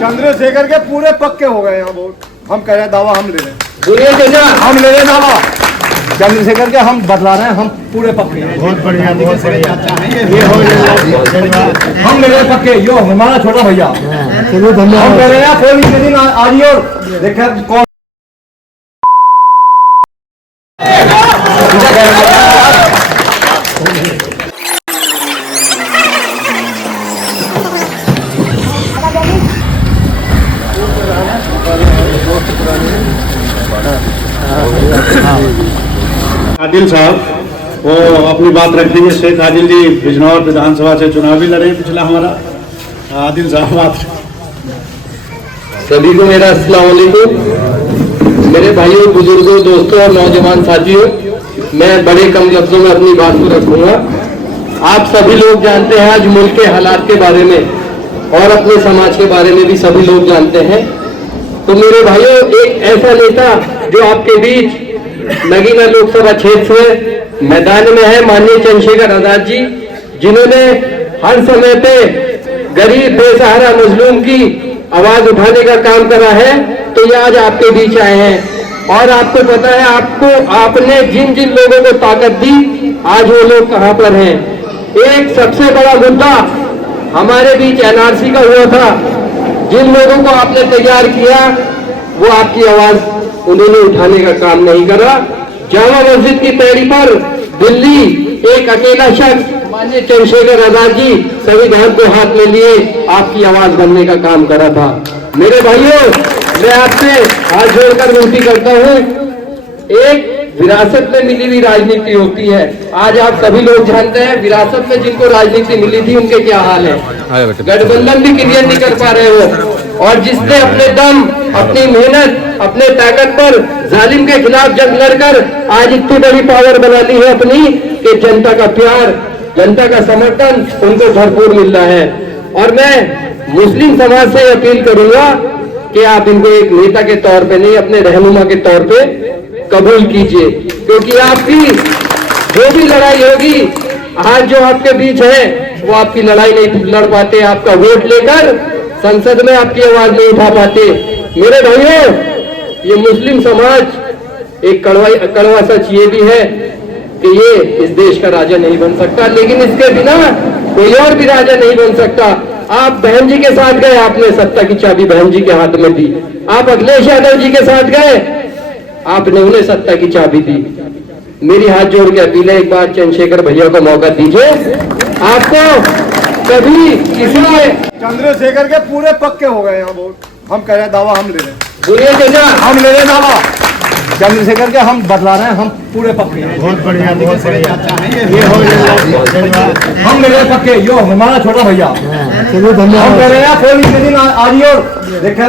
चंद्रशेखर के पूरे पक्के हो गए यहाँ वोट। हम कह रहे हैं दावा हम ले रहे हैं, हम ले रहे हैं दावा चंद्रशेखर के, हम बदला रहे हैं, हम पूरे पक्के हैं। बहुत बढ़िया, बहुत बढ़िया। हम ले रहे हैं पक्के, यो हमारा छोटा भैया। चलो धन्यवाद। हम कह रहे हैं कोई दिन आज और देखा कौन आदिल साहब वो अपनी बात रख दीजिए। शेख आदिल जी बिजनौर विधानसभा से चुनाव भी लड़े पिछला हमारा। आदिल साहब बात। सभी को मेरा अस्सलाम वालेकुम। मेरे भाइयों, बुजुर्गों, दोस्तों और नौजवान साथियों, मैं बड़े कम लफ्जों में अपनी बात को रखूंगा। आप सभी लोग जानते हैं आज मुल्क के हालात के बारे में और अपने समाज के बारे में भी सभी लोग जानते हैं। तो मेरे भाइयों, एक ऐसा नेता जो आपके बीच नगीना लोकसभा क्षेत्र से मैदान में है, माननीय चंद्रशेखर आजाद जी, जिन्होंने हर समय पे गरीब बेसहारा मजलूम की आवाज उठाने का काम करा है, तो ये आज आपके बीच आए हैं। और आपको पता है, आपने जिन जिन लोगों को ताकत दी, आज वो लोग कहां पर हैं। एक सबसे बड़ा मुद्दा हमारे बीच एनआरसी का हुआ था। जिन लोगों को आपने तैयार किया वो आपकी आवाज उन्होंने उठाने का काम नहीं करा। जामा मस्जिद की पैड़ी पर दिल्ली एक अकेला शख्स माननीय चंद्रशेखर आजाद जी संविधान को हाथ में लिए आपकी आवाज बनने का काम करा था। मेरे भाइयों, मैं आपसे हाथ जोड़कर विनती करता हूं, एक विरासत में मिली हुई राजनीति होती है। आज आप सभी लोग जानते हैं विरासत में जिनको राजनीति मिली थी उनके क्या हाल है। गठबंधन भी क्लियर नहीं कर पा रहे हो, और जिसने अपने दम, अपनी मेहनत, अपने ताकत पर जालिम के खिलाफ जंग लड़कर आज इतनी बड़ी पावर बना ली है अपनी कि जनता का प्यार, जनता का समर्थन उनको भरपूर मिल रहा है। और मैं मुस्लिम समाज से अपील करूंगा कि आप इनको एक नेता के तौर पे नहीं, अपने रहनुमा के तौर पे कबूल कीजिए, क्योंकि आपकी जो भी लड़ाई होगी आज जो आपके बीच है वो आपकी लड़ाई नहीं लड़ पाते, आपका वोट लेकर संसद में आपकी आवाज नहीं उठा पाते। मेरे भाइयों, ये मुस्लिम समाज एक कड़वा सच ये भी है कि ये इस देश का राजा नहीं बन सकता, लेकिन इसके बिना कोई और भी राजा नहीं बन सकता। आप बहन जी के साथ गए, आपने सत्ता की चाबी बहन जी के हाथ में दी। आप अखिलेश यादव जी के साथ गए, आपने उन्हें सत्ता की चाबी दी। मेरी हाथ जोड़ के अपील है, एक बार चंद्रशेखर भैया को मौका दीजिए। आपको कभी किसी ने चंद्रशेखर के पूरे पक्के हो गए यहाँ वोट। हम कह रहे हैं दावा हम ले रहे हैं, हम ले रहे हैं दावा चंद्रशेखर के, हम बदला रहे हैं, हम पूरे पक्के हैं। बहुत बढ़िया, बहुत बढ़िया। हम ले रहे हैं पक्के, यो हमारा छोटा भैया। चलो धन्यवाद। हम कह रहे हैं कोई दिन आज और देखा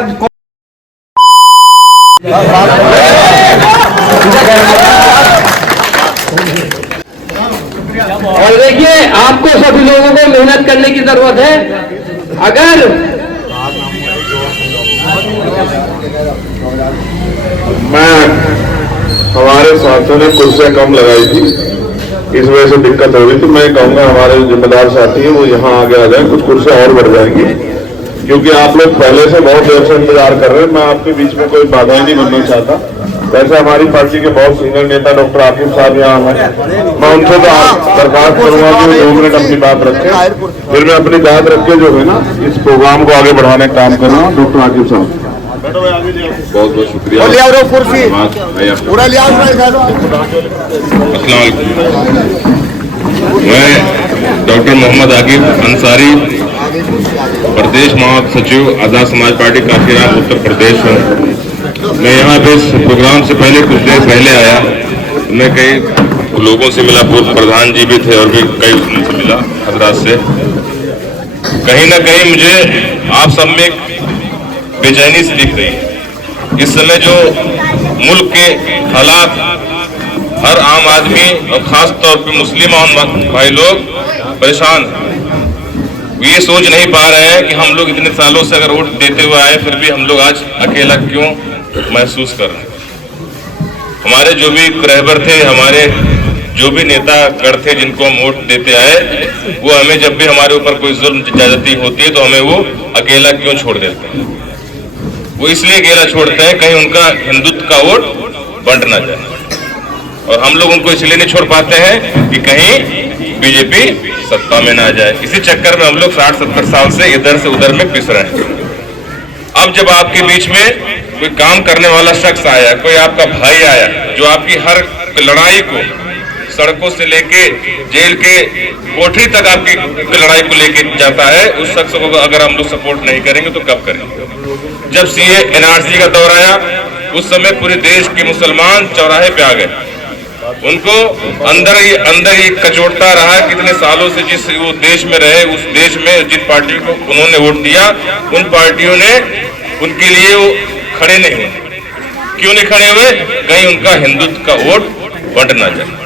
और देखिए, आपको सभी लोगों को मेहनत करने की जरूरत है। अगर हमारे साथियों ने कुर्सियां कम लगाई थी, इस वजह से दिक्कत हो रही थी। मैं कहूंगा हमारे जिम्मेदार साथी हैं वो यहाँ आगे आ जाए, कुछ कुर्सियां और बढ़ जाएंगी, क्योंकि आप लोग पहले से बहुत देर से इंतजार कर रहे हैं। मैं आपके बीच में कोई बाधाएं नहीं बनना चाहता। वैसे हमारी पार्टी के बहुत सीनियर नेता डॉक्टर आकिब साहब यहाँ हैं, मैं उनसे तो दरखास्त करूंगा कि 2 मिनट अपनी बात रखें, फिर मैं अपनी बात रख के जो है ना इस प्रोग्राम को आगे बढ़ाने का काम करूंगा। डॉक्टर आकिब साहब, बहुत बहुत शुक्रिया। मैं डॉक्टर मोहम्मद आकिब अंसारी, प्रदेश महासचिव आजाद समाज पार्टी काशीराम उत्तर प्रदेश हूँ। मैं यहाँ पे इस प्रोग्राम से पहले कुछ देर पहले आया, मैं कई लोगों से मिला, पूर्व प्रधान जी भी थे और भी कई उनसे मिला हजरात से। कहीं ना कहीं मुझे आप सब में बेचैनी सी दिख रही है। इस समय जो मुल्क के हालात, हर आम आदमी और खास तौर पे मुस्लिम भाई लोग परेशान हैं। ये सोच नहीं पा रहे हैं कि हम लोग इतने सालों से अगर वोट देते हुए आए, फिर भी हम लोग आज अकेला क्यों महसूस कर रहे हैं। हमारे जो भी रहबर थे, हमारे जो भी नेता गण थे जिनको हम वोट देते आए, वो हमें जब भी हमारे ऊपर कोई जुल्म ज्यादती होती है तो हमें वो अकेला क्यों छोड़ देते हैं। वो इसलिए अकेला छोड़ते हैं कहीं उनका हिंदुत्व का वोट बंट ना जाए, और हम लोग उनको इसलिए नहीं छोड़ पाते हैं कि कहीं बीजेपी सत्ता में ना जाए। इसी चक्कर में हम लोग 60-70 साल से इधर से उधर में पिस रहे हैं। अब जब आपके बीच में कोई काम करने वाला शख्स आया, कोई आपका भाई आया जो आपकी हर लड़ाई को सड़कों से लेके जेल के कोठरी तक आपकी लड़ाई को लेके जाता है, उस शख्स को अगर हम लोग सपोर्ट नहीं करेंगे तो कब करेंगे। जब सीए एनआरसी का दौर आया, उस समय पूरे देश के मुसलमान चौराहे पे आ गए, उनको अंदर ही कचोटता रहा। कितने सालों से जिस वो देश में रहे, उस देश में जिन पार्टी को उन्होंने वोट दिया, उन पार्टियों ने उनके लिए वो खड़े नहीं हुए। क्यों नहीं खड़े हुए? कहीं उनका हिंदुत्व का वोट बंट ना जाए।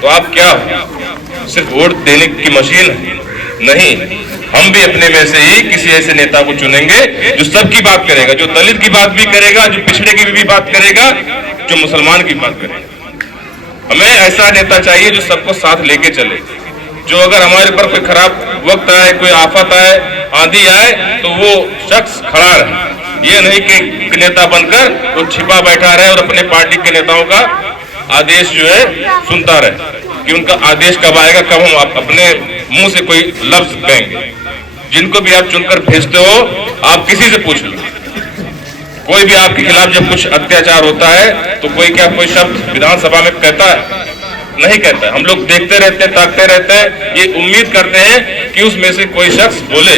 तो आप क्या हो? सिर्फ वोट देने की मशीन नहीं, हम भी अपने में से ही किसी ऐसे नेता को चुनेंगे जो सबकी बात करेगा, जो दलित की बात भी करेगा, जो पिछड़े की भी बात करेगा, जो मुसलमान की बात करेगा। हमें ऐसा नेता चाहिए जो सबको साथ लेके चले, जो अगर हमारे ऊपर कोई खराब वक्त आए, कोई आफत आए, आंधी आए, तो वो शख्स खड़ा रहे। ये नहीं कि नेता बनकर वो छिपा बैठा रहे और अपने पार्टी के नेताओं का आदेश जो है सुनता रहे कि उनका आदेश कब आएगा, कब हम अपने मुंह से कोई लफ्ज कहेंगे। जिनको भी आप चुनकर भेजते हो, आप किसी से पूछ लो, कोई भी आपके खिलाफ जब कुछ अत्याचार होता है तो कोई शब्द विधानसभा में कहता है? नहीं कहता है। हम लोग देखते रहते हैं, ताकते रहते हैं, ये उम्मीद करते हैं कि उसमें से कोई शख्स बोले,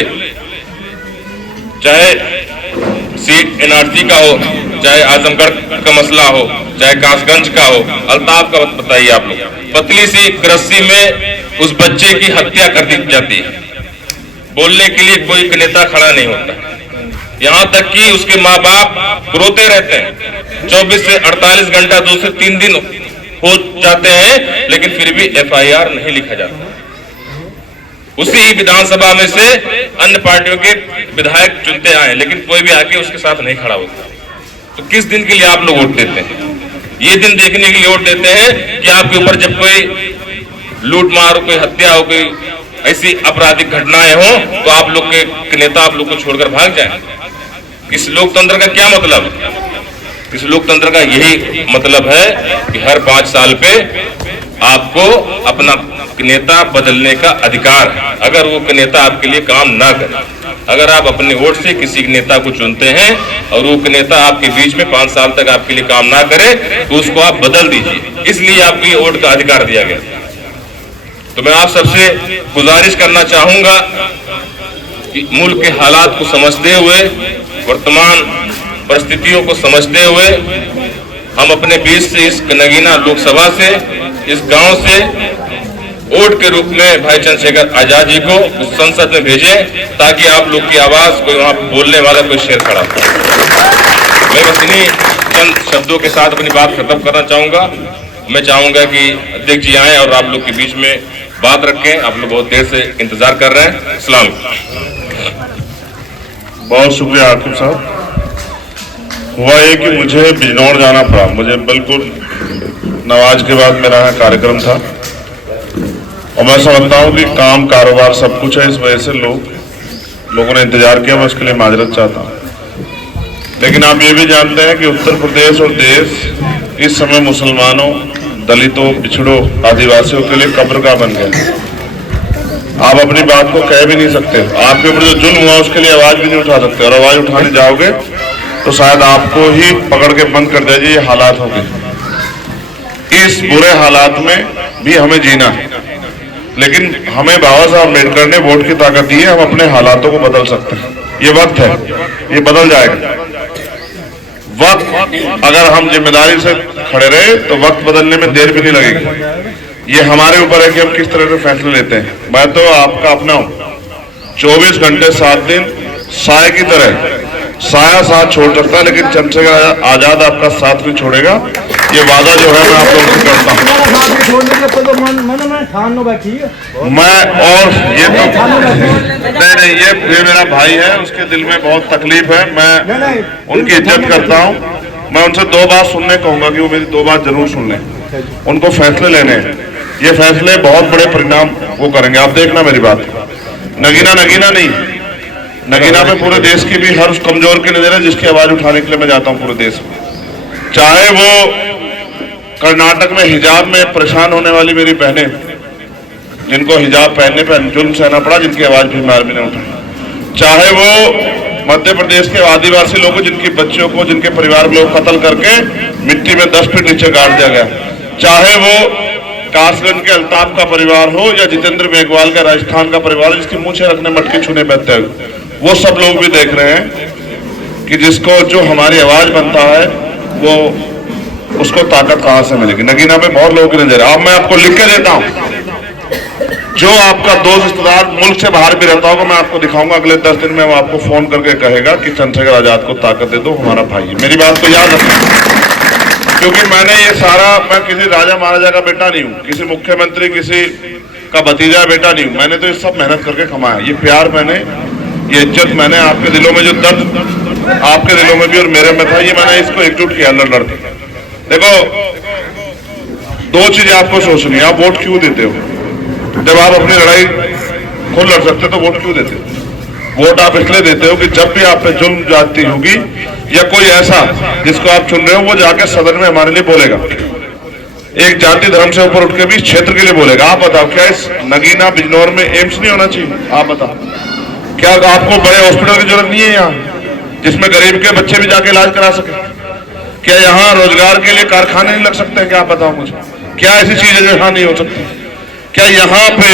चाहे सीट एनआरसी का हो, चाहे आजमगढ़ का मसला हो, चाहे कासगंज का हो। अल्ताफ का बताइए आप लोग, पतली सी रस्सी में उस बच्चे की हत्या कर दी जाती है, बोलने के लिए कोई नेता खड़ा नहीं होता। यहाँ तक कि उसके माँ बाप रोते रहते हैं, 24 से 48 घंटा, 2 से 3 दिन हो जाते हैं, लेकिन फिर भी एफआईआर नहीं लिखा जाता। उसी विधानसभा में से अन्य पार्टियों के विधायक चुनते आए, लेकिन कोई भी आके उसके साथ नहीं खड़ा होता। तो किस दिन के लिए आप लोग वोट देते हैं? ये दिन देखने के लिए वोट देते हैं कि आपके ऊपर जब कोई लूट मार हो, कोई हत्या हो, कोई ऐसी आपराधिक घटनाएं हो, तो आप लोग के नेता आप लोग को छोड़कर भाग जाए। इस लोकतंत्र का क्या मतलब? इस लोकतंत्र का यही मतलब है कि हर 5 साल पे आपको अपना नेता बदलने का अधिकार है। अगर वो नेता आपके लिए काम ना करे, अगर आप अपने वोट से किसी नेता को चुनते हैं और वो नेता आपके बीच में 5 साल तक आपके लिए काम ना करे, तो उसको आप बदल दीजिए। इसलिए आपको ये वोट का अधिकार दिया गया। तो मैं आप सबसे गुजारिश करना चाहूंगा कि मुल्क के हालात को समझते हुए, वर्तमान परिस्थितियों को समझते हुए, हम अपने बीच से इस नगीना लोकसभा से, इस गांव से वोट के रूप में भाई चंद्रशेखर आजाद जी को उस संसद में भेजें, ताकि आप लोग की आवाज कोई वहां बोलने वाला कोई शेर खड़ा हो। मैं बस इन्हीं चंद शब्दों के साथ अपनी बात खत्म करना चाहूंगा। मैं चाहूंगा कि अध्यक्ष जी आए और आप लोग के बीच में बात रखें। आप लोग बहुत देर से इंतजार कर रहे हैं। अस्सलाम। बहुत शुक्रिया आकिब साहब। हुआ ये कि मुझे बिजनौर जाना पड़ा, मुझे बिल्कुल नमाज के बाद मेरा यहाँ कार्यक्रम था, और मैं समझता हूँ कि काम कारोबार सब कुछ है, इस वजह से लोगों ने इंतजार किया। मैं उसके लिए माजरत चाहता हूँ। लेकिन आप ये भी जानते हैं कि उत्तर प्रदेश और देश इस समय मुसलमानों, दलितों, पिछड़ों, आदिवासियों के लिए कब्र का बन गया। आप अपनी बात को कह भी नहीं सकते, आपके ऊपर जो जुल्म हुआ उसके लिए आवाज भी नहीं उठा सकते, और आवाज उठाने जाओगे तो शायद आपको ही पकड़ के बंद कर दिया जाए। ये हालात होंगे। इस बुरे हालात में भी हमें जीना है, लेकिन हमें बाबा साहब अम्बेडकर ने वोट की ताकत दी है। हम अपने हालातों को बदल सकते हैं। ये वक्त है, ये बदल जाएगा। वक्त अगर हम जिम्मेदारी से खड़े रहे तो वक्त बदलने में देर भी नहीं लगेगी। ये हमारे ऊपर है कि हम किस तरह से फैसले लेते हैं। मैं तो आपका अपना हूं, 24 घंटे 7 दिन साय की तरह, साया साथ छोड़ सकता है, लेकिन चंद्रशेखर आजाद आपका साथ भी छोड़ेगा। ये वादा जो है मैं आप लोगों से करता हूँ। मैं और ये तो नहीं, ये मेरा भाई है, उसके दिल में बहुत तकलीफ है। मैं उनकी इज्जत करता हूँ, मैं उनसे 2 बात सुनने कहूंगा कि वो मेरी 2 बात जरूर सुन लें। उनको फैसले लेने हैं, ये फैसले बहुत बड़े परिणाम वो करेंगे। आप देखना मेरी बात, नगीना नगीना नहीं, नगीना पे पूरे देश की भी हर उस कमजोर की नजर है जिसकी आवाज उठाने के लिए मैं जाता हूं पूरे देश में। चाहे वो कर्नाटक में हिजाब में परेशान होने वाली मेरी बहनें, जिनको हिजाब पहनने पर जुल्म सहना पड़ा, जिनकी आवाज भी आर्मी ने उठाई, चाहे वो मध्य प्रदेश के आदिवासी लोगों, जिनकी बच्चियों को, जिनके परिवार के लोग कत्ल करके मिट्टी में 10 फीट नीचे गाड़ दिया गया, चाहे वो कासगंज के अल्ताफ का परिवार हो या जितेंद्र मेघवाल का राजस्थान का परिवार, जिसकी मूछें रखने मटकी छूने बैठते हैं, वो सब लोग भी देख रहे हैं कि जिसको जो हमारी आवाज बनता है वो उसको ताकत कहां से मिलेगी। नगीना पे बहुत लोगों की नजर है। अब मैं आपको लिख के देता हूं, जो आपका दोस्त रिश्तेदार मुल्क से बाहर भी रहता होगा, मैं आपको दिखाऊंगा अगले 10 दिन में, वो आपको फोन करके कहेगा कि चंद्रशेखर आजाद को ताकत दे दो, हमारा भाई है। मेरी बात को याद रखना, क्योंकि मैंने ये सारा, मैं किसी राजा महाराजा का बेटा नहीं हूं, किसी मुख्यमंत्री किसी का भतीजा बेटा नहीं हूं। मैंने तो ये सब मेहनत करके कमाया, ये प्यार मैंने, ये इज्जत मैंने, आपके दिलों में जो दर्द आपके दिलों में भी और मेरे में था, ये मैंने इसको एकजुट किया लड़ के। देखो, 2 चीजें आपको सोचनी है। आप वोट क्यों देते हो? जब आप अपनी लड़ाई खुद लड़ सकते तो वोट क्यों देते हो? वोट आप इसलिए देते हो कि जब भी आप पे जुल्म जाती होगी या कोई ऐसा जिसको आप चुन रहे हो, वो जाके सदन में हमारे लिए बोलेगा, एक जाति धर्म से ऊपर उठ के भी इस क्षेत्र के लिए बोलेगा। आप बताओ, क्या इस नगीना बिजनौर में एम्स नहीं होना चाहिए? आप बताओ, क्या आपको बड़े हॉस्पिटल की जरूरत नहीं है यहाँ, जिसमें गरीब के बच्चे भी जाके इलाज करा सके? क्या यहाँ रोजगार के लिए कारखाने नहीं लग सकते? क्या आप बताओ मुझे, क्या ऐसी चीजें यहाँ नहीं हो सकती? क्या यहाँ पे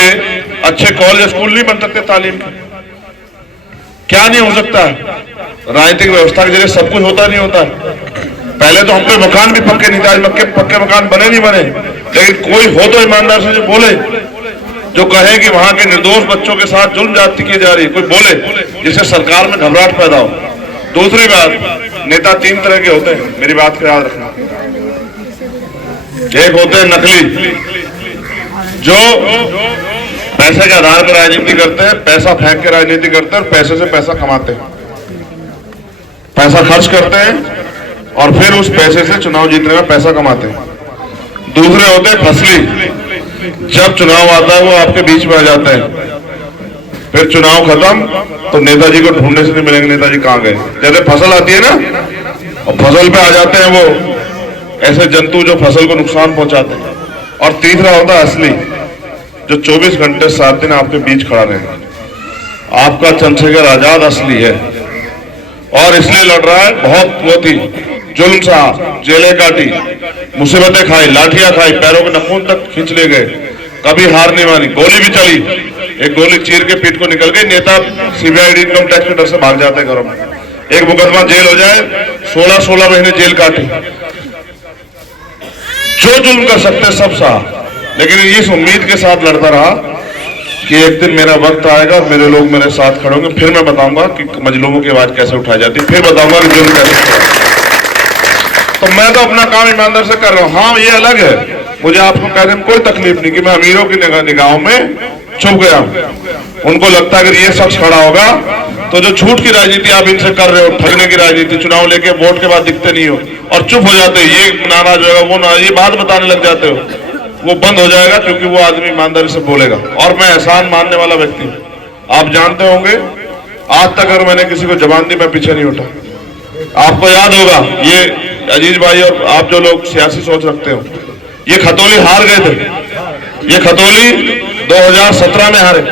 अच्छे कॉलेज स्कूल नहीं बन सकते तालीम के? क्या नहीं हो सकता है? राजनीतिक व्यवस्था के जरिए सब कुछ होता नहीं होता है। पहले तो हम पे मकान भी पक्के नहीं थे, आज पक्के मकान बने नहीं बने, लेकिन कोई हो तो ईमानदार से जो बोले, जो कहे कि वहां के निर्दोष बच्चों के साथ जुल्म जाती की जा रही है, कोई बोले जिससे सरकार में घबराहट पैदा हो। दूसरी बात, नेता 3 तरह के होते हैं, मेरी बात को याद रखना। एक होते हैं नकली, जो पैसे के आधार पर राजनीति करते हैं, पैसा फेंक के राजनीति करते हैं और पैसे से पैसा कमाते हैं, पैसा खर्च करते हैं और फिर उस पैसे से चुनाव जीतने में पैसा कमाते हैं। दूसरे होते हैं फसली, जब चुनाव आता है वो आपके बीच में आ जाते हैं, फिर चुनाव खत्म तो नेताजी को ढूंढने से नहीं मिलेंगे, नेताजी कहां गए। जैसे फसल आती है ना, और फसल पे आ जाते हैं वो ऐसे जंतु जो फसल को नुकसान पहुंचाते हैं। और तीसरा होता है असली, जो 24 घंटे 7 दिन आपके बीच खड़ा रहेगा। आपका चंद्रशेखर आजाद असली है और इसलिए लड़ रहा है। बहुत वो थी, जुल्म सहा, जेलें काटी, मुसीबतें खाई, लाठियां खाई, पैरों के नखून तक खींच ले गए, कभी हार नहीं मानी, गोली भी चली, एक गोली चीर के पीठ को निकल गई। नेता सीबीआई इनकम टैक्स के डर से भाग जाते हैं घरों में, एक मुकदमा जेल हो जाए, 16 महीने जेल काटी। जो जुल्म कर सकते सब सहा, लेकिन इस उम्मीद के साथ लड़ता रहा कि एक दिन मेरा वक्त आएगा और मेरे लोग मेरे साथ खड़े होंगे, फिर मैं बताऊंगा कि मजलूमों की आवाज कैसे उठाई जाती है, फिर बताऊंगा कि जुल्म कैसे। तो मैं तो अपना काम ईमानदार से कर रहा हूं। हाँ, ये अलग है, मुझे आपको कहने में कोई तकलीफ नहीं कि मैं अमीरों की निगाहों में छुप गया हूं। उनको लगता है अगर ये शख्स खड़ा होगा तो जो झूठ की राजनीति आप इनसे कर रहे हो, ठगने की राजनीति, चुनाव लेके वोट के बाद दिखते नहीं हो और चुप हो जाते हो, ये नाराज होगा, वो नाराज, ये बात बताने लग जाते हो, वो बंद हो जाएगा, क्योंकि वो आदमी ईमानदारी से बोलेगा। और मैं एहसान मानने वाला व्यक्ति हूं। आप जानते होंगे, आज तक अगर मैंने किसी को जबान दी, मैं पीछे नहीं उठा। आपको याद होगा, ये अजीज भाई और आप जो लोग सियासी सोच रखते हो, ये खतौली हार गए थे, ये खतौली 2017 में हारे,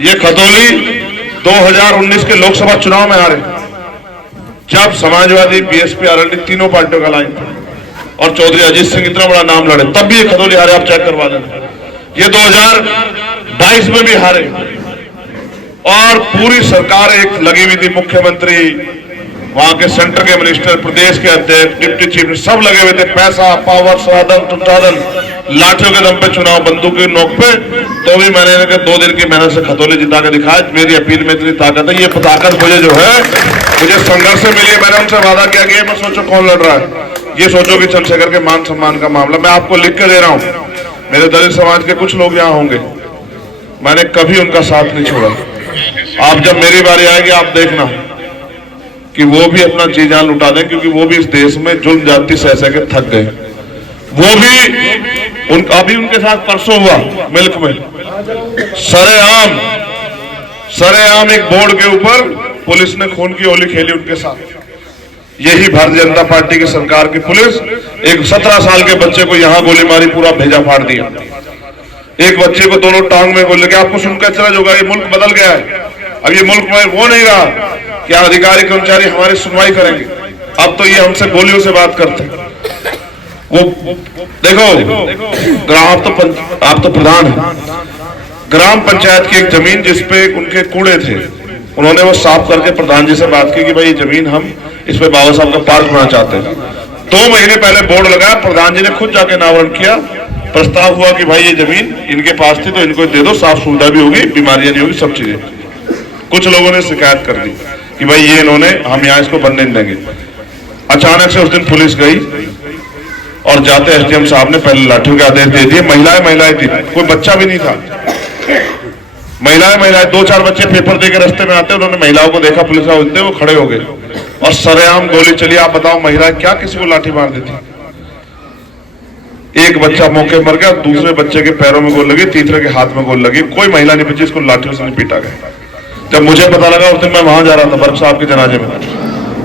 ये खतौली 2019 के लोकसभा चुनाव में हारे, जब समाजवादी, बीएसपी, आरएलडी तीनों पार्टियों का लाइन था और चौधरी अजीत सिंह इतना बड़ा नाम लड़े, तब भी ये खतौली हारे। आप चेक करवा लेना, ये 2022 में भी हारे और पूरी सरकार एक लगी हुई थी, मुख्यमंत्री, वहां के सेंटर के मिनिस्टर, प्रदेश के अध्यक्ष, डिप्टी चीफ मिनिस्टर, सब लगे हुए थे, पैसा, पावर, साधन, लाठियों के दम पे चुनाव, बंदूक की नोक पे। तो भी मैंने 2 दिन की मेहनत से खतौली जिता के दिखाया। मेरी अपील में इतनी ताकत है, ये ताकत मुझे जो है, मुझे संघर्ष से मिली। मैंने उनसे वादा किया कि मैं सोचो कौन लड़ रहा है, ये सोचो कि चंद्रशेखर के मान सम्मान का मामला। मैं आपको लिख के दे रहा हूं, मेरे दलित समाज के कुछ लोग यहाँ होंगे, मैंने कभी उनका साथ नहीं छोड़ा। आप जब मेरी बारी आएगी, आप देखना, कि वो भी अपना जी जान लुटा दें, क्योंकि वो भी इस देश में जुल्म जाति सह सह के थक गए। वो भी अभी उनके साथ परसों हुआ मिल्क में सरेआम एक बोर्ड के ऊपर पुलिस ने खून की होली खेली उनके साथ। यही भारतीय जनता पार्टी की सरकार की पुलिस एक 17 साल के बच्चे को यहां गोली मारी, पूरा भेजा फाड़ दिया। एक बच्चे को दोनों टांग में गोली लगी। आपको सुनकर चला होगा, ये मुल्क बदल गया है। अब ये मुल्क में वो नहीं रहा कि अधिकारी कर्मचारी हमारी सुनवाई करेंगे। अब तो ये हमसे गोलियों से बात करते हैं। वो देखो, आप तो प्रधान है, ग्राम पंचायत की एक जमीन जिसपे उनके कूड़े थे, उन्होंने वो साफ करके प्रधान जी से बात की कि भाई ये जमीन हम इस पे बाबा साहब का पार्क बनाना चाहते हैं। 2 महीने पहले बोर्ड लगाया, प्रधान जी ने खुद जाके अनावरण किया। प्रस्ताव हुआ कि भाई ये जमीन इनके पास थी तो इनको दे दो, साफ सुविधा भी होगी, बीमारियां नहीं होगी, सब चीजें। कुछ लोगों ने शिकायत कर दी कि भाई ये इन्होंने, हम यहाँ इसको बनने नहीं देंगे। अचानक से उस दिन पुलिस गई और जाते एसडीएम साहब ने पहले लाठियों के आदेश दे दिए। महिलाएं थी, कोई बच्चा भी नहीं था। महिलाएं 2-4 बच्चे पेपर देकर रास्ते में आते, उन्होंने महिलाओं को देखा, पुलिस वाले उठते, वो खड़े हो गए और सरेआम गोली चली। आप बताओ महिलाएं क्या किसी को लाठी मार देती? एक बच्चा मौके मर गया, दूसरे बच्चे के पैरों में गोल लगी, तीसरे के हाथ में गोल लगी, कोई महिला नहीं बची, इसको लाठियों से नहीं पीटा गया। जब मुझे पता लगा, उस दिन मैं वहां जा रहा था बर्फ साहब के जनाजे में,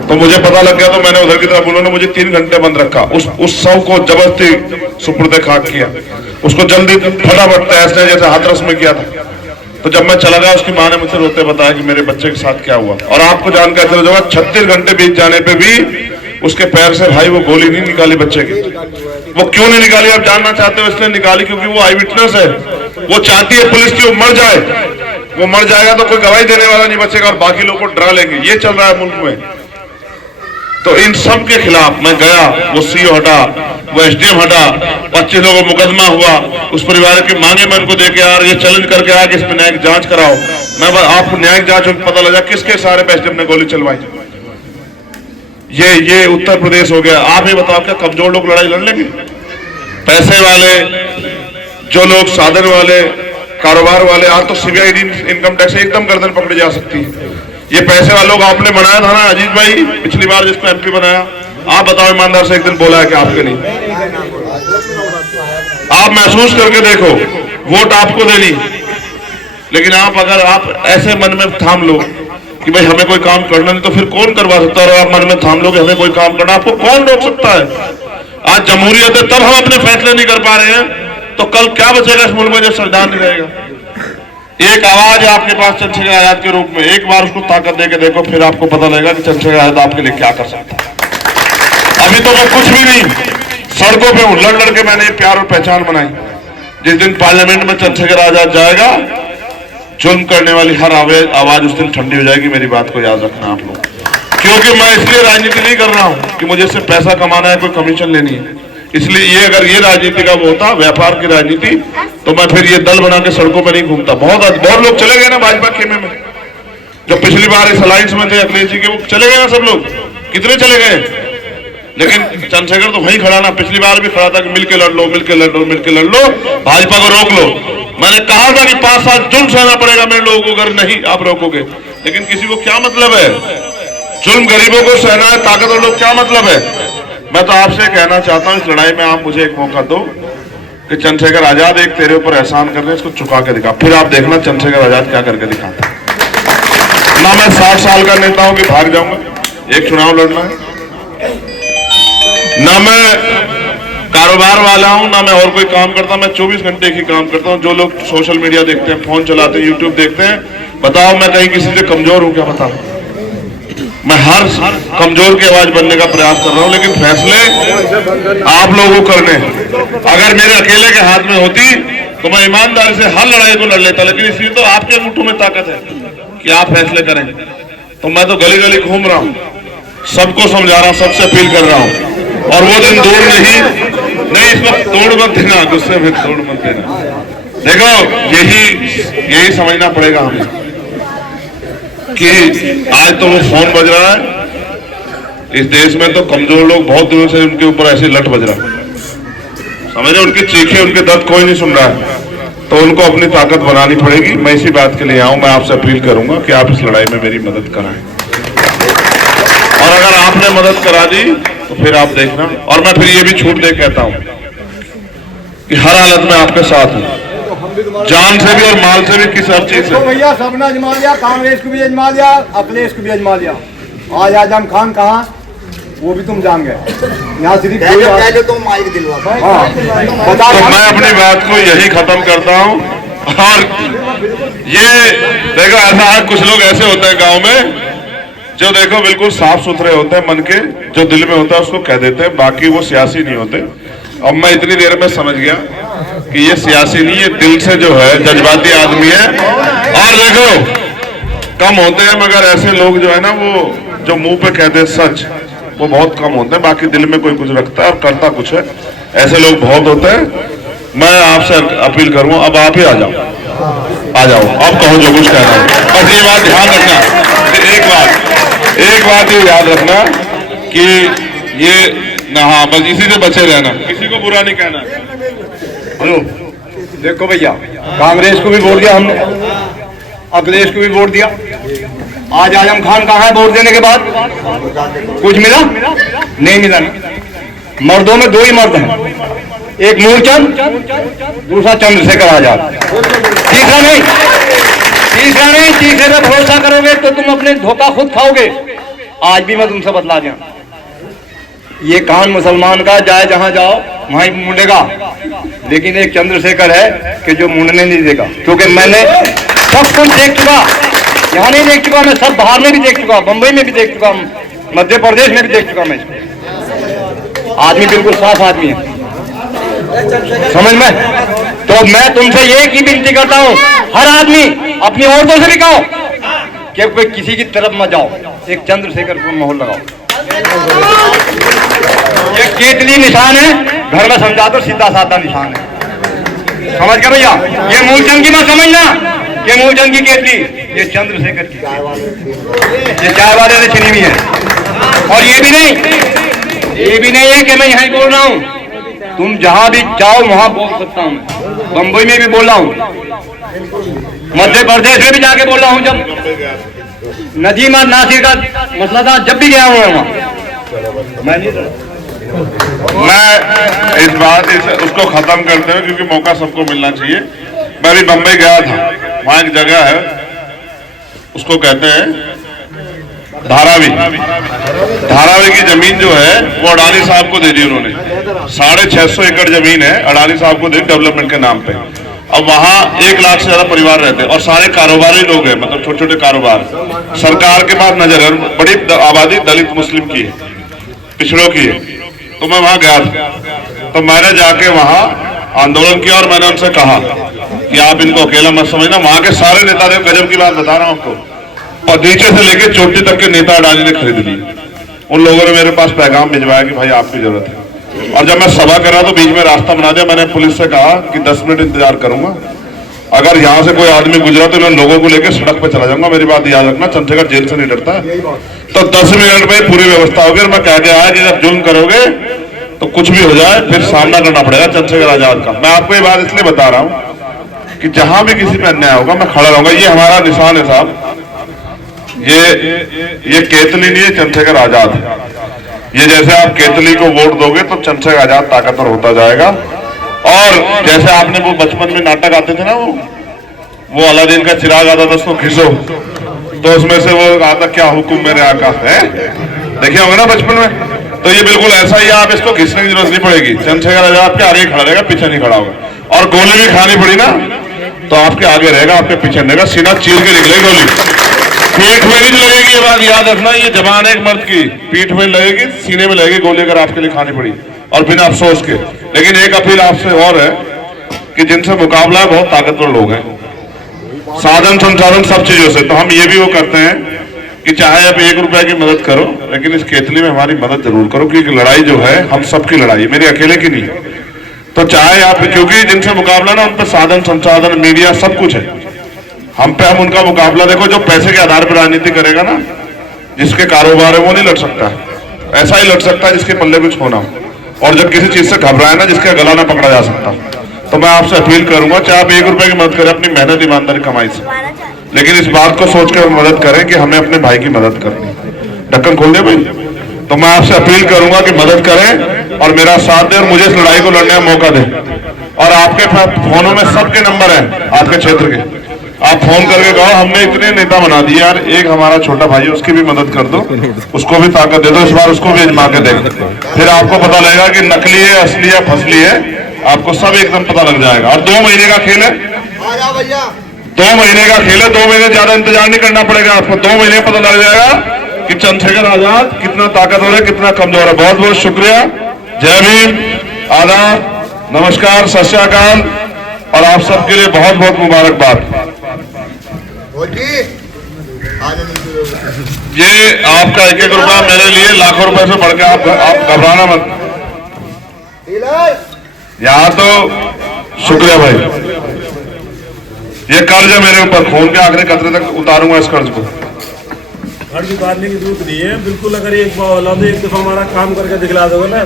तो मुझे पता लग गया, तो मैंने उधर की तरफ, उन्होंने मुझे 3 घंटे बंद रखा। उस शव को जबरदस्ती सुपुर्दे खाक किया, उसको जल्दी फटाफट तहस ने जैसे हाथरस में किया था। तो जब मैं चला गया, उसकी माँ ने मुझसे रोते बताया कि मेरे बच्चे के साथ क्या हुआ। और आपको जानकर चला जाएगा, 36 घंटे बीत जाने पे भी उसके पैर से भाई वो गोली नहीं निकाली बच्चे की। वो क्यों नहीं निकाली आप जानना चाहते हो? इसलिए निकाली क्योंकि वो आई विटनेस है। वो चाहती है पुलिस की वो मर जाए, वो मर जाएगा तो कोई गवाही देने वाला नहीं बचेगा और बाकी लोगों को डरा लेंगे। ये चल रहा है मुल्क में। तो इन सब के खिलाफ मैं गया, वो सीओ हटा, वो एसडीएम हटा, 25 लोगों मुकदमा हुआ, उस परिवार के मांगे मैं उनको देके यार ये चैलेंज करके आया कि इसमें न्यायिक जांच कराओ। मैं आपको न्यायिक जांच में पता लगा किसके सारे पे एसडीएम ने गोली चलवाई। ये उत्तर प्रदेश हो गया। आप ही बताओ, क्या कमजोर लोग लड़ाई लड़ लेंगे? पैसे वाले, जो लोग साधन वाले, कारोबार वाले, आज तो सीबीआई इनकम टैक्स एकदम गर्दन पकड़ी जा सकती है। ये पैसे वालों को आपने बनाया था ना अजीत भाई, पिछली बार जिसको एमपी बनाया, आप बताओ ईमानदार से, एक दिन बोला है कि आपके नहीं? आप महसूस करके देखो, वोट आपको देनी, लेकिन अगर आप ऐसे मन में थाम लो कि भाई हमें कोई काम करना नहीं, तो फिर कौन करवा सकता है? और आप मन में थाम लो कि हमें कोई काम करना, आपको कौन रोक सकता है? आज जमहूरियत है, तब हम अपने फैसले नहीं कर पा रहे हैं, तो कल क्या बचेगा इस मुल्क में जब संविधान नहीं रहेगा? एक आवाज है आपके पास चंद्रशेखर आजाद के रूप में, एक बार उसको ताकत देके देखो, फिर आपको पता लगेगा कि चंद्रशेखर आजाद आपके लिए क्या कर सकता है। अभी तो मैं कुछ भी नहीं, सड़कों पे हूं, लड़ के मैंने प्यार और पहचान बनाई। जिस दिन पार्लियामेंट में चंद्रशेखर आजाद जाएगा, जुल्म करने वाली हर आवाज उस दिन ठंडी हो जाएगी। मेरी बात को याद रखना आप लोग, क्योंकि मैं इसलिए राजनीति नहीं कर रहा हूं कि मुझे सिर्फ पैसा कमाना है, कोई कमीशन लेनी है। इसलिए ये अगर ये राजनीति का वो होता, व्यापार की राजनीति, तो मैं फिर ये दल बना के सड़कों पर नहीं घूमता। बहुत लोग चले गए ना भाजपा खेमे में, जो पिछली बार इस अलायंस में थे अखिलेश जी के, वो चले गए ना सब लोग, कितने चले गए? लेकिन चंद्रशेखर तो वहीं खड़ा ना, पिछली बार भी खड़ा था कि मिलके लड़ लो, मिलके लड़ लो, मिलके लड़ लो, भाजपा को रोक लो। मैंने कहा था कि 5 साल जुल्म सहना पड़ेगा मेरे लोगों को, अगर नहीं आप रोकोगे। लेकिन किसी को क्या मतलब है? जुल्म गरीबों को सहना है, ताकतवर लोग क्या मतलब है? मैं तो आपसे कहना चाहता हूं, इस लड़ाई में आप मुझे एक मौका दो कि चंद्रशेखर आजाद एक तेरे ऊपर एहसान कर रहे हैं, इसको चुका के दिखा, फिर आप देखना चंद्रशेखर आजाद क्या करके दिखाता है। ना मैं 60 साल का नेता हूं कि भाग जाऊंगा, एक चुनाव लड़ना है, ना मैं कारोबार वाला हूं, ना मैं और कोई काम करता। मैं 24 घंटे ही काम करता हूं। जो लोग सोशल मीडिया देखते हैं, फोन चलाते हैं, यूट्यूब देखते हैं, बताओ मैं कहीं किसी से कमजोर हूं क्या? बताओ, मैं हर कमजोर की आवाज बनने का प्रयास कर रहा हूं, लेकिन फैसले आप लोगों को करने हैं। अगर मेरे अकेले के हाथ में होती तो मैं ईमानदारी से हर लड़ाई को लड़ लेता, लेकिन इसलिए तो आपके अंगूठों में ताकत है कि आप फैसले करें। तो मैं तो गली गली घूम रहा हूं, सबको समझा रहा हूं, सबसे अपील कर रहा हूं, और वो दिन दूर नहीं, इस वक्त तोड़ मत देना, गुस्से में तोड़ मत देना। देखो, यही समझना पड़ेगा हमें कि आज तो वो फोन बज रहा है इस देश में, तो कमजोर लोग बहुत दिनों से उनके ऊपर ऐसे लट बज रहा है, समझ रहे? उनकी चीखें, उनके दर्द कोई नहीं सुन रहा है, तो उनको अपनी ताकत बनानी पड़ेगी। मैं इसी बात के लिए आऊं, मैं आपसे अपील करूंगा कि आप इस लड़ाई में मेरी मदद कराएं। आपने मदद करा दी तो फिर आप देखना। और मैं फिर ये भी छूट दे कहता हूं कि हर हालत में आपके साथ हूं, जान से भी और माल से भी, किस हर चीज तो से। भैया सबने अजमा लिया, कांग्रेस को भी अजमा लिया, अखिलेश को भी अजमा लिया। आज आजम खान कहाँ, वो भी तुम जान गए। यहाँ सिर्फ तुम माइक दिलवा तो मैं अपनी बात को यही खत्म करता हूं। और ये देखो ऐसा है, कुछ लोग ऐसे होते हैं गांव में जो देखो बिल्कुल साफ सुथरे होते हैं मन के, जो दिल में होता है उसको कह देते हैं, बाकी वो सियासी नहीं होते। अब मैं इतनी देर में समझ गया कि ये सियासी नहीं, ये दिल से जो है जज्बाती आदमी है। और देखो कम होते हैं, मगर ऐसे लोग जो है ना, वो जो मुंह पे कहते हैं सच, वो बहुत कम होते हैं, बाकी दिल में कोई कुछ रखता है और करता कुछ है। ऐसे लोग बहुत होते हैं। मैं आपसे अपील करूंगा, अब आप ही आ जाओ, आ जाओ, अब कहो जो कुछ कहना है। बस ये बात ध्यान रखना, एक बात ये याद रखना कि ये ना, हाँ बस इसी से बचे रहना, किसी को बुरा नहीं कहना। हेलो देखो भैया, कांग्रेस को भी वोट दिया हमने, अखिलेश को भी वोट दिया। आज आजम खान कहाँ है वोट देने के बाद? कुछ मिला? नहीं मिला ना। मर्दों में दो ही मर्द हैं, एक मूलचंद, दूसरा चंद्रशेखर आजाद। तीसरा नहीं, तीसरे पे भरोसा करोगे तो तुम अपने धोखा खुद खाओगे। आज भी मैं तुमसे बतला दिया, ये कान मुसलमान का, जाए जहां जाओ वहीं मुंडेगा, लेकिन एक चंद्रशेखर है कि जो मुंडने नहीं देगा। क्योंकि मैंने सब कुछ देख चुका, यहाँ नहीं देख चुका मैं, सब बाहर में भी देख चुका, बंबई में भी देख चुका, मध्य प्रदेश में भी देख चुका मैं। आदमी बिल्कुल साफ आदमी है, समझ में। तो मैं तुमसे ये की विनती करता हूँ, हर आदमी अपनी औरतों से भी कहो कि कोई किसी की तरफ मत जाओ, एक चंद्रशेखर को मोहर लगाओ। एक केतली निशान है, घर में समझा दो, सीधा साधा निशान है, समझ गए भैया। ये मूलचंद की मत समझना कि मूलचंद की केतली, ये चंद्रशेखर की, ये चाय वाले ने चुनी हुई है। और ये भी नहीं है कि मैं यहीं बोल रहा हूँ, तुम जहां भी जाओ वहां बोल सकता हूँ। बंबई में भी बोला हूँ, मध्य प्रदेश में भी जाके बोला हूँ, जब नदीम और नासिर का मसला था, जब भी गया हूँ वहां। मैं इस बात उसको खत्म करते हुए, क्योंकि मौका सबको मिलना चाहिए। मैं भी बंबई गया था, वहां एक जगह है, उसको कहते हैं धारावी की जमीन जो है वो अडानी साहब को दे दी उन्होंने। 650 एकड़ जमीन है, अडानी साहब को दी डेवलपमेंट के नाम पे। अब वहाँ 1 लाख से ज्यादा परिवार रहते हैं और सारे कारोबारी लोग हैं, मतलब छोटे छोटे कारोबार। सरकार के पास नजर है, बड़ी आबादी दलित मुस्लिम की है, पिछड़ों की है। तो मैं वहां गया था, तो मैंने जाके वहां आंदोलन किया और मैंने उनसे कहा कि आप इनको अकेला मत समझना, वहां के सारे नेता, देखो गजब की बात बता रहा हूं आपको, और नीचे से लेके चोटी तक के नेता अडानी ने खरीद ली। उन लोगों ने मेरे पास पैगाम भिजवाया कि भाई आपकी जरूरत है। और जब मैं सभा करा तो बीच में रास्ता बना दिया। मैंने पुलिस से कहा कि 10 मिनट इंतजार करूंगा, अगर यहाँ से कोई आदमी गुजरा तो मैं लोगों को लेकर सड़क पर चला जाऊंगा। मेरी बात याद रखना, चंद्रशेखर जेल से नहीं डरता है। तो 10 मिनट में पूरी व्यवस्था होगी। और मैं कह के आया कि जब जुल्म करोगे तो कुछ भी हो जाए फिर सामना करना पड़ेगा चंद्रशेखर आजाद का। मैं आपको ये बात इसलिए बता रहा हूँ कि जहां भी किसी पे अन्याय होगा मैं खड़ा रहूंगा। ये हमारा निशान है साहब, ये केतली नहीं है, चंद्रशेखर आजाद है। ये जैसे आप केतली को वोट दोगे तो चंद्रशेखर आजाद ताकतवर होता जाएगा। और जैसे आपने वो बचपन में नाटक आते थे ना, वो अलादीन का चिराग आता था, उसको घिसो, तो उसमें से वो आता क्या हुक्म मेरे आका है, देखे होंगे ना बचपन में। तो ये बिल्कुल ऐसा ही, आप इसको घिसने की जरूरत नहीं पड़ेगी। चंद्रशेखर आजाद आपके आगे खड़ा रहेगा, पीछे नहीं खड़ा होगा। और गोली भी खानी पड़ी ना तो आपके आगे रहेगा, आपके पीछे रहेगा, सीना चीर के निकलेगी गोली, पीठ में नहीं लगेगी। ये बात याद रखना, ये जबान है एक मर्द की, पीठ में लगेगी, सीने में लगेगी गोली अगर आपके लिए खानी पड़ी, और बिना अफसोस के। लेकिन एक अपील आपसे और है कि जिनसे मुकाबला है बहुत ताकतवर लोग हैं, साधन संसाधन सब चीजों से। तो हम ये भी वो करते हैं कि चाहे आप 1 रुपए की मदद करो, लेकिन इस केतली में हमारी मदद जरूर करो, क्योंकि लड़ाई जो है हम सबकी लड़ाई, मेरी अकेले की नहीं। तो चाहे आप, क्योंकि जिनसे मुकाबला ना, उन पर साधन संसाधन मीडिया सब कुछ है, हम पे हम उनका मुकाबला। देखो जो पैसे के आधार पर राजनीति करेगा ना, जिसके कारोबार है वो नहीं लड़ सकता, ऐसा ही लड़ सकता है जिसके पल्ले कुछ होना, और जब किसी चीज से घबराए ना, जिसका गला ना पकड़ा जा सकता। तो मैं आपसे अपील करूंगा, चाहे आप 1 रुपए की मदद करें अपनी मेहनत ईमानदारी कमाई से, लेकिन इस बात को सोच कर मदद करें कि हमें अपने भाई की मदद करनी। ढक्कन खोल दे भाई, तो मैं आपसे अपील करूंगा कि मदद करें और मेरा साथ दें और मुझे इस लड़ाई को लड़ने का मौका दें। और आपके फोनों में सबके नंबर हैं आपके क्षेत्र के, आप फोन करके कहो हमने इतने नेता बना दिए यार, एक हमारा छोटा भाई है उसकी भी मदद कर दो, उसको भी ताकत दे दो, इस बार उसको भी आजमा के देख, फिर आपको पता लगेगा कि नकली है, असली है, फसली है, आपको सब एकदम पता लग जाएगा। और 2 महीने का खेल है, 2 महीने का खेल है, 2 महीने ज्यादा इंतजार नहीं करना पड़ेगा आपको, 2 महीने पता लग जाएगा कि चंद्रशेखर आजाद कितना ताकतवर है, कितना कमजोर है। बहुत बहुत शुक्रिया, जय भीम, आदाब, नमस्कार, सत श्री अकाल और आप सबके लिए बहुत बहुत मुबारकबाद। ये आपका 1-1 रुपया मेरे लिए लाखों रुपए से बढ़ के आप घबराना मत। यहाँ तो शुक्रिया भाई, ये कर्ज है मेरे ऊपर, खून के आखिरी कतरे तक उतारूंगा इस कर्ज को। कर्ज उतारने की जरूरत नहीं है बिल्कुल, अगर एक बार एक दफा हमारा काम करके दिखला दोगे ना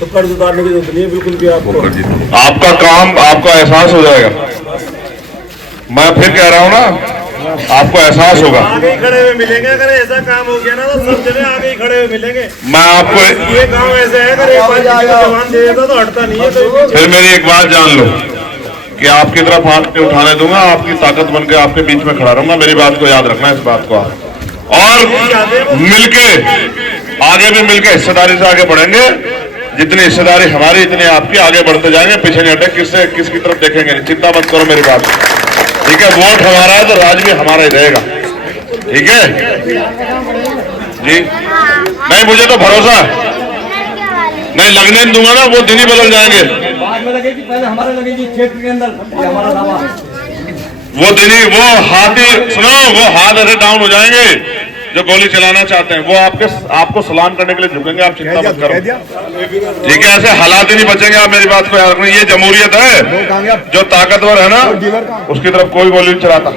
तो कर्ज उतारने की जरूरत नहीं है बिल्कुल भी। आपका काम, आपको एहसास हो जाएगा, मैं फिर कह रहा हूँ ना, आपको एहसास होगा। आगे ही खड़े हुए मिलेंगे, अगर ऐसा काम हो गया ना तो सब जगह आगे ही खड़े हुए मिलेंगे। मैं आपको ये गांव ऐसा है, अगर एक बार जवान दे देता तो हटता नहीं है। फिर मेरी एक बात जान लो कि आपकी तरफ हाथ पे उठाने दूंगा, आपकी ताकत बनकर आपके बीच में खड़ा रहूंगा, मेरी बात को याद रखना, इस बात को आप और मिलके आगे भी मिलके हिस्सेदारी से आगे बढ़ेंगे, जितनी हिस्सेदारी हमारी इतनी आपकी, आगे बढ़ते जाएंगे, पीछे नहीं हटे, किसकी तरफ देखेंगे नहीं, चिंता मत करो मेरी बात, ठीक है। वोट हमारा है तो राज भी हमारा ही रहेगा, ठीक है जी। नहीं, मुझे तो भरोसा है, नहीं लगने नहीं दूंगा ना, वो दिन ही बदल जाएंगे, बाद में लगेगी, पहले हमारे लगेगी क्षेत्र के अंदर हमारा दावा, वो दिन ही, वो हाथ ही सुनो, वो हाथ ऐसे डाउन हो जाएंगे जो गोली चलाना चाहते हैं, वो आपको सलाम करने के लिए झुकेंगे, आप चिंता मत करो, ठीक है। ऐसे हालात ही नहीं बचेंगे, आप मेरी बात को याद रखना, ये जमहूरियत है, जो ताकतवर है ना उसकी तरफ कोई गोली नहीं चलाता।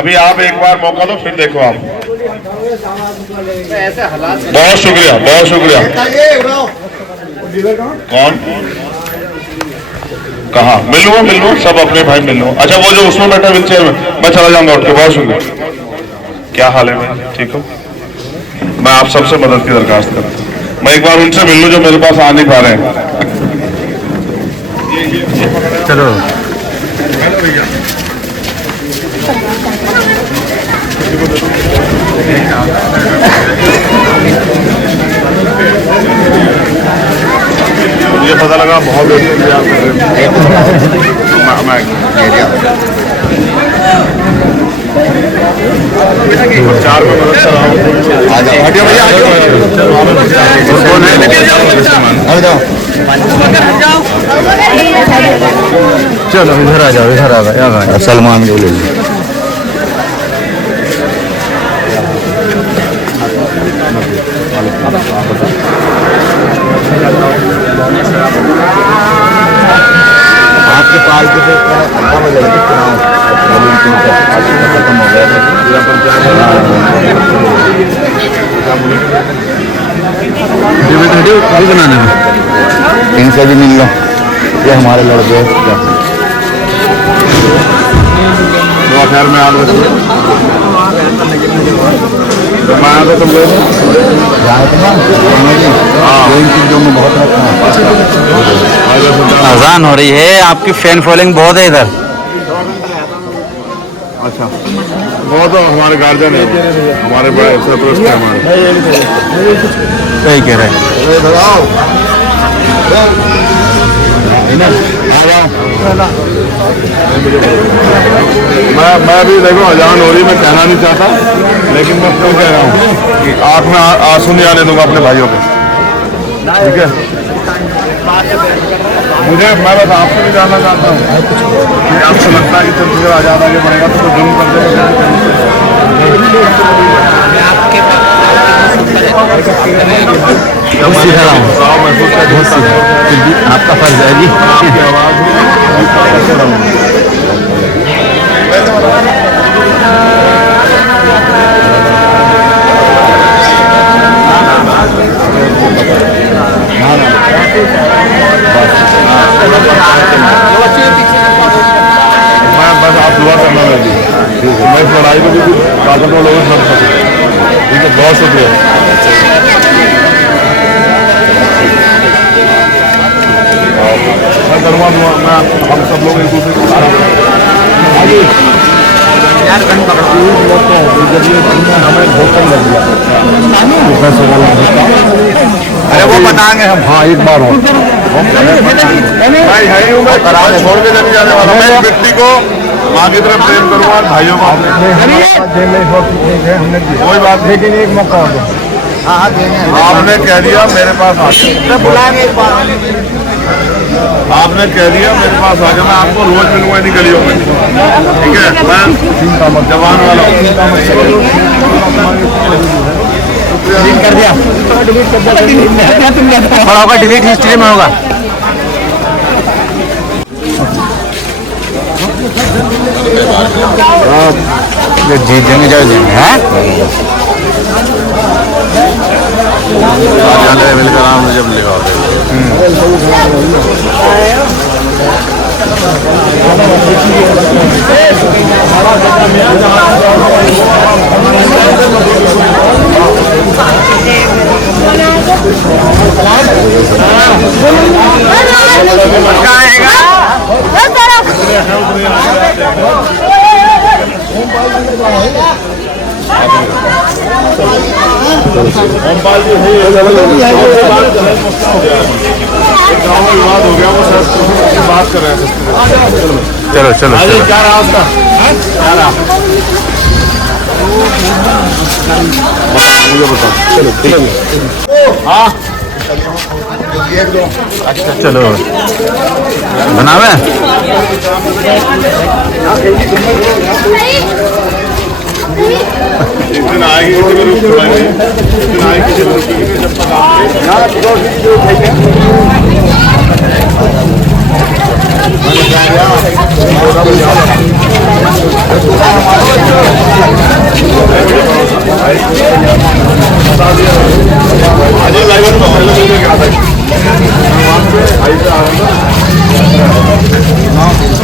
अभी आप एक बार मौका दो, फिर देखो आप। बहुत शुक्रिया, बहुत शुक्रिया। कौन कहा? मिल लो सब अपने भाई, मिल लो। अच्छा, वो जो उसमें बैठा व्हील चेयर में, मैं चला जाऊंगा उठ के। बहुत शुक्रिया, क्या हाल है भाई, ठीक हो? मैं आप सबसे मदद की दरखास्त करता हूँ, मैं एक बार उनसे मिल लूं जो मेरे पास आ नहीं पा रहे हैं। चलो मुझे पता लगा बहुत इंतजार कर रहे हैं, 4 में मदद कर रहा हूँ। चलो इधर आ जाओ, सलमान को ले लो। आपके पास से खत्म हो जाएगी चुनाव, खत्म हो गया था बनाने में, इनसे भी मिल लो, ये हमारे लड़के खैर में आज तो मैं तो तुम लोग बहुत अजान हो रही है, आपकी फैन फॉलोइंग बहुत है इधर। अच्छा, वो तो हमारे गार्जियन है, हमारे बड़े सरपरस्त है हमारे, सही कह रहे हैं। मैं भी देखो अजान हो रही, मैं कहना नहीं चाहता, लेकिन मैं क्यों कह रहा हूँ कि आंख में आंसू नहीं आने दूंगा अपने भाइयों के, ठीक है। मैं बस आपसे भी जानना चाहता हूँ कि आपको लगता है कि चंद्रशेखर आजाद आगे बढ़ेगा तो जुम्मन कर देगा? आपका फर्ज है जी, आपकी आवाज़ बस आप दुआ करना है जी, मैं इस लड़ाई को भी ताकतवर लोगों से लड़ सकूँ, ठीक है। बहुत शुक्रिया। अरे वो बताएंगे हम। हाँ एक बार और भाई है ही हूँ मैं, कराने छोड़ के नहीं जाने वाला। मैं व्यक्ति को माँ की तरफ प्रेम करूँगा, भाइयों को कोई बात, लेकिन एक मौका हो गया। आपने कह दिया मेरे पास आ जाओ, बुलाएंगे एक बार। आपने कह दिया मेरे पास आ जाओ, मैं आपको रोज मिलूंगा इन्हीं गलियों में, ठीक है। मैं जवान वाला कर दिया, और होगा डिलीट हिस्ट्री में होगा। जीत जाएंगे मिलकर आराम से जब लिखा विवाद हो गया, वो सर बात कर रहे हैं। चलो चलो क्या रहा उसका, क्या रहा मुझे बताओ। चलो ठीक है, हाँ अच्छा चलो बनावे। एक दिन आएगी, एक दिन आएगी,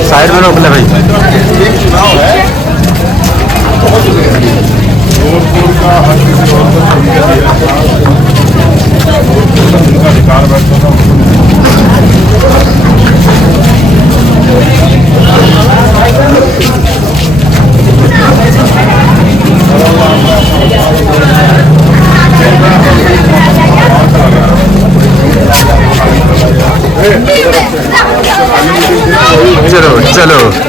साइड में रोक ले भाई। चुनाव है, का हर किसी और को उनका अधिकार बैठता था। चलो चलो